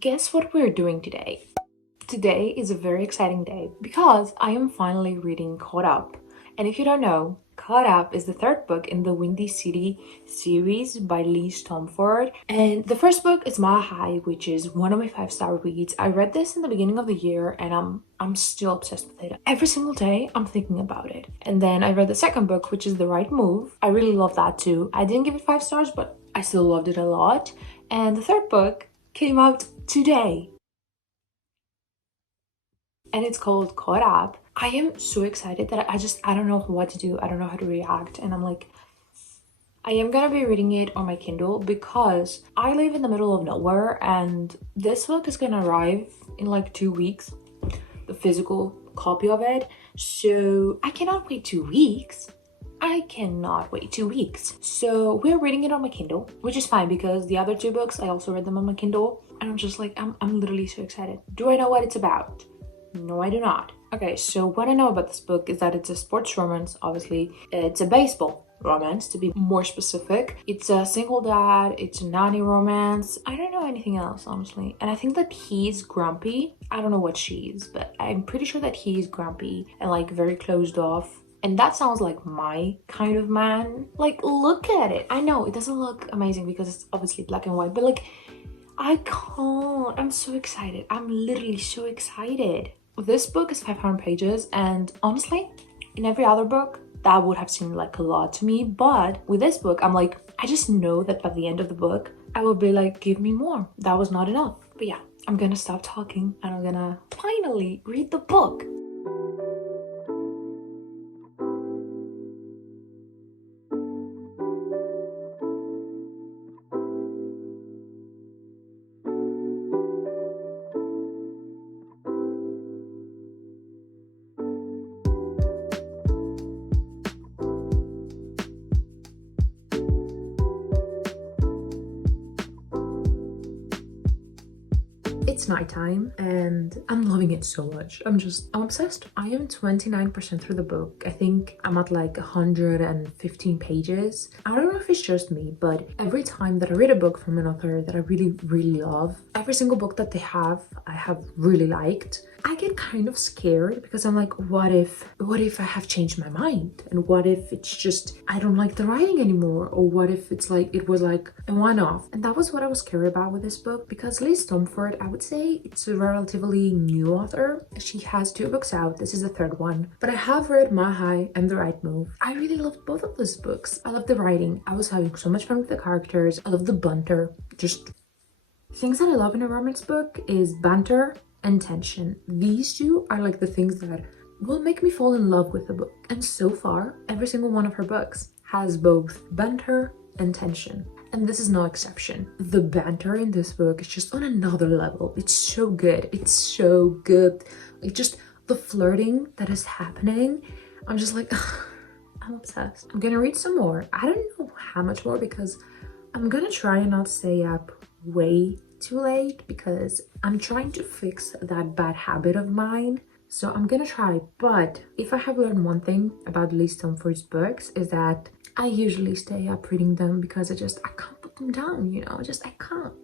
Guess what we're doing today? Today is a very exciting day because I am finally reading Caught Up. And if you don't know, Caught Up is the third book in the Windy City series by Liz Tomforde. And the first book is Mile High, which is one of my 5-star reads. I read this in the beginning of the year and I'm still obsessed with it. Every single day I'm thinking about it. And then I read the second book, which is The Right Move. I really love that too. I didn't give it 5 stars, but I still loved it a lot. And the third book came out today and it's called Caught Up. I am so excited that I don't know what to do. I don't know how to react, and I'm like, I am gonna be reading it on my Kindle because I live in the middle of nowhere and this book is gonna arrive in like 2 weeks, the physical copy of it. So I cannot wait 2 weeks. I cannot wait 2 weeks. So we're reading it on my Kindle, which is fine because the other 2 books, I also read them on my Kindle. And I'm just like, I'm literally so excited. Do I know what it's about? No, I do not. Okay, so what I know about this book is that it's a sports romance, obviously. It's a baseball romance, to be more specific. It's a single dad, it's a nanny romance. I don't know anything else, honestly. And I think that he's grumpy. I don't know what she is, but I'm pretty sure that he's grumpy and like very closed off. And that sounds like my kind of man. Like, look at it. I know it doesn't look amazing because it's obviously black and white, but like, I can't. I'm so excited. I'm literally so excited. This book is 500 pages, and honestly, in every other book, that would have seemed like a lot to me. But with this book, I'm like, I just know that by the end of the book, I will be like, give me more. That was not enough. But yeah, I'm gonna stop talking and I'm gonna finally read the book. It's nighttime and I'm loving it so much. I'm obsessed. I am 29% through the book. I think I'm at like 115 pages. I don't know if it's just me, but every time that I read a book from an author that I really love, every single book that they have, I have really liked. I get kind of scared because I'm like, what if I have changed my mind? And what if it's just, I don't like the writing anymore? Or what if it's like, it was like a one-off? And that was what I was scared about with this book because Liz Tomforde, I would say it's a relatively new author. She has 2 books out. This is the third one. But I have read Mile High and The Right Move. I really loved both of those books. I love the writing. I was having so much fun with the characters. I love the banter. Just things that I love in a romance book is banter and tension. These 2 are like the things that will make me fall in love with the book. And so far, every single one of her books has both banter and tension. And this is no exception. The banter in this book is just on another level. It's so good. It's so good. Like just the flirting that is happening. I'm just like, I'm obsessed. I'm gonna read some more. I don't know how much more because I'm gonna try and not stay up way too late because I'm trying to fix that bad habit of mine. So I'm gonna try. But if I have learned one thing about Liz Tomforde's books is that I usually stay up reading them because I can't put them down, you know, I can't.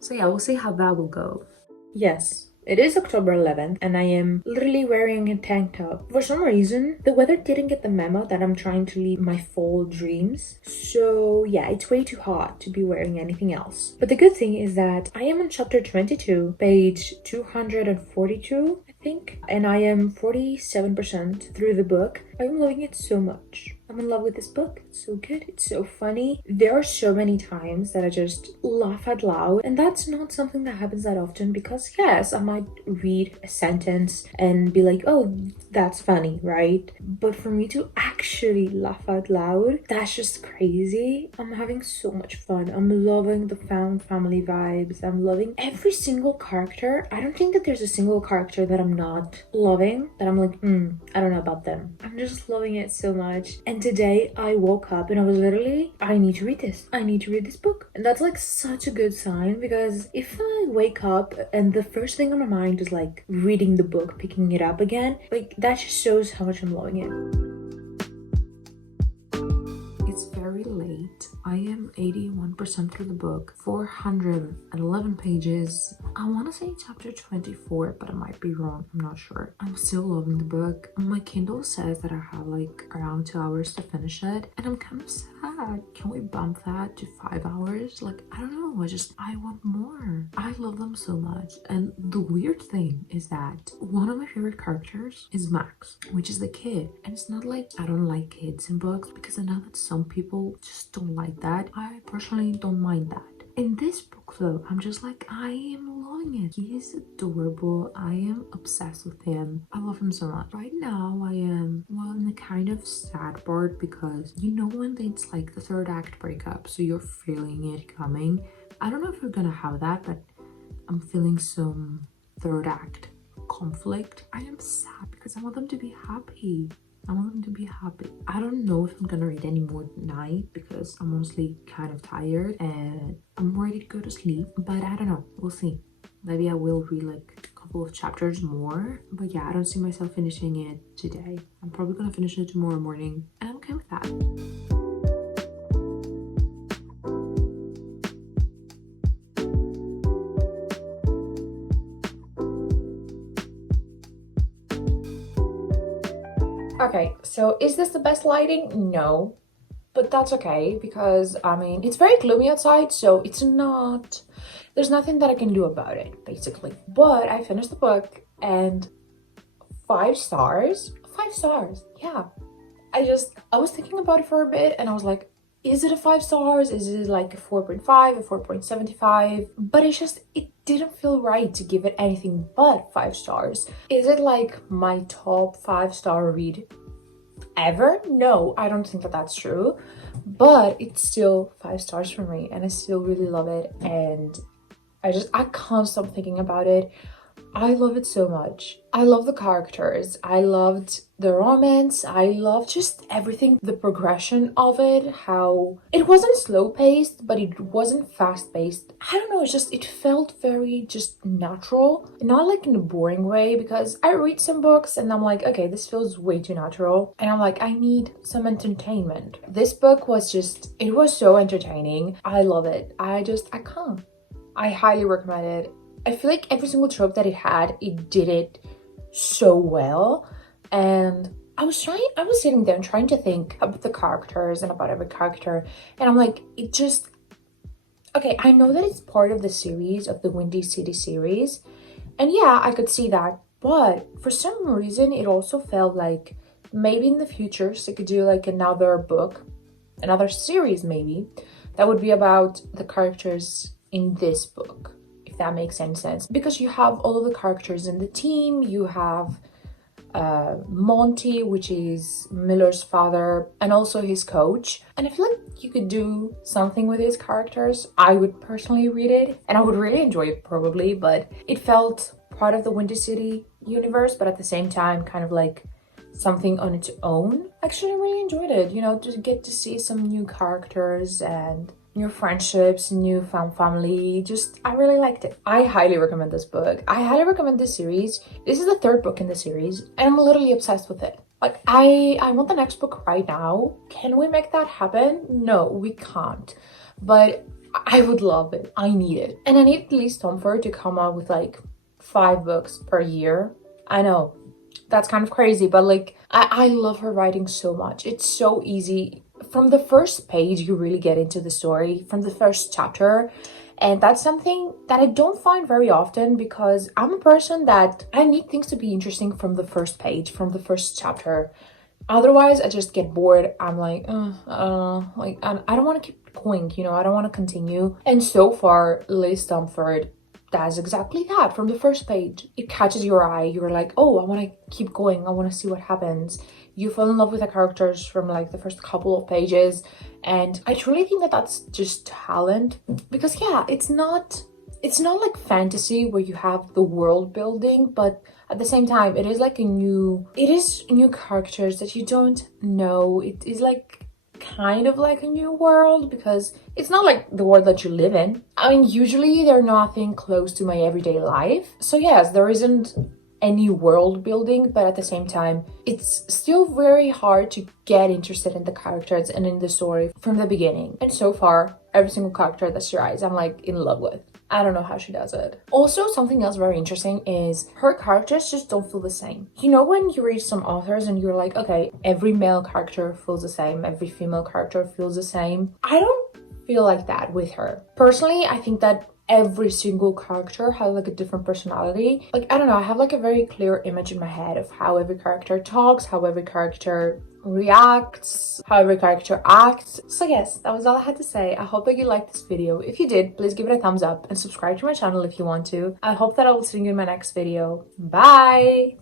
So yeah, we'll see how that will go. Yes, it is October 11th and I am literally wearing a tank top. For some reason, the weather didn't get the memo that I'm trying to leave my fall dreams. So yeah, it's way too hot to be wearing anything else. But the good thing is that I am on chapter 22, page 242, I think. And I am 47% through the book. I'm loving it so much. I'm in love with this book. It's so good. It's so funny. There are so many times that I just laugh out loud. And that's not something that happens that often because yes, I might read a sentence and be like, oh, that's funny, right? But for me to actually laugh out loud, that's just crazy. I'm having so much fun. I'm loving the found family vibes. I'm loving every single character. I don't think that there's a single character that I'm not loving, that I'm like, I don't know about them. I'm just loving it so much. And today I woke up and I was literally, I need to read this. I need to read this book. And that's like such a good sign because if I wake up and the first thing on my mind is like reading the book, picking it up again, like that just shows how much I'm loving it. It's very very late. I am 81% through the book, 411 pages. I want to say chapter 24, but I might be wrong. I'm not sure. I'm still loving the book. My Kindle says that I have like around 2 hours to finish it, and I'm kind of sad. Can we bump that to 5 hours? Like, I don't know. I want more. I love them so much. And the weird thing is that one of my favorite characters is Max, which is the kid. And it's not like I don't like kids in books, because I know that some people just don't like that. I personally don't mind that. In this book though, I'm just like, I am loving it. He is adorable. I am obsessed with him. I love him so much. Right now I am, well, in the kind of sad part, because you know when it's like the third act breakup, so you're feeling it coming. I don't know if we're gonna have that, but I'm feeling some third act conflict. I am sad because I want them to be happy. I want them to be happy. I don't know if I'm gonna read any more tonight, because I'm honestly kind of tired and I'm ready to go to sleep, but I don't know. We'll see. Maybe I will read like a couple of chapters more, but yeah, I don't see myself finishing it today. I'm probably gonna finish it tomorrow morning, and I'm okay with that. Okay, so is this the best lighting? No, but that's okay, because I mean, it's very gloomy outside, so it's not, there's nothing that I can do about it, basically. But I finished the book, and 5 stars? 5 stars, yeah. I was thinking about it for a bit, and I was like, is it a 5 stars? Is it like a 4.5, a 4.75? But it didn't feel right to give it anything but 5 stars. Is it like my top 5-star read ever? No, I don't think that that's true. But it's still 5 stars for me, and I still really love it. And I can't stop thinking about it. I love it so much. I love the characters. I loved the romance. I loved just everything. The progression of it, how it wasn't slow paced, but it wasn't fast paced. I don't know, it felt very just natural. Not like in a boring way, because I read some books and I'm like, okay, this feels way too natural. And I'm like, I need some entertainment. This book was it was so entertaining. I love it. I can't. I highly recommend it. I feel like every single trope that it did it so well. And I was sitting there and trying to think about the characters and about every character. And I'm like, okay, I know that it's part of the series, of the Windy City series. And yeah, I could see that. But for some reason, it also felt like maybe in the future, they could do like another book, another series maybe, that would be about the characters in this book. That makes any sense, because you have all of the characters in the team. You have Monty, which is Miller's father, and also his coach, and I feel like you could do something with his characters. I would personally read it, and I would really enjoy it probably, but it felt part of the Windy City universe, but at the same time kind of like something on its own. Actually, I really enjoyed it, to get to see some new characters and new friendships, new family. I really liked it. I highly recommend this book. I highly recommend this series. This is the 3rd book in the series, and I'm literally obsessed with it. Like, I want the next book right now. Can we make that happen? No, we can't. But I would love it. I need it. And I need Liz Tomforde to come out with like 5 books per year. I know, that's kind of crazy, but like, I love her writing so much. It's so easy. From the first page, you really get into the story, from the first chapter. And that's something that I don't find very often, because I'm a person that I need things to be interesting from the first page, from the first chapter. Otherwise, I just get bored. I'm like, I don't want to keep going, I don't want to continue. And so far, Liz Tomforde does exactly that. From the first page, it catches your eye. You're like, oh, I want to keep going. I want to see what happens. You fall in love with the characters from like the first couple of pages. And I truly think that that's just talent, because yeah, it's not like fantasy where you have the world building, but at the same time, it is new characters that you don't know. It is like kind of like a new world, because it's not like the world that you live in. I mean, usually they're nothing close to my everyday life. So yes, there isn't any world building, but at the same time, it's still very hard to get interested in the characters and in the story from the beginning. And so far, every single character that she writes, I'm like in love with. I don't know how she does it. Also, something else very interesting is her characters just don't feel the same. You know, when you read some authors and you're like, okay, every male character feels the same, every female character feels the same. I don't feel like that with her. Personally, I think that every single character has like a different personality. Like, I don't know, I have like a very clear image in my head of how every character talks, how every character reacts, how every character acts. So yes, that was all I had to say. I hope that you liked this video. If you did, please give it a thumbs up and subscribe to my channel if you want to. I hope that I will see you in my next video. Bye!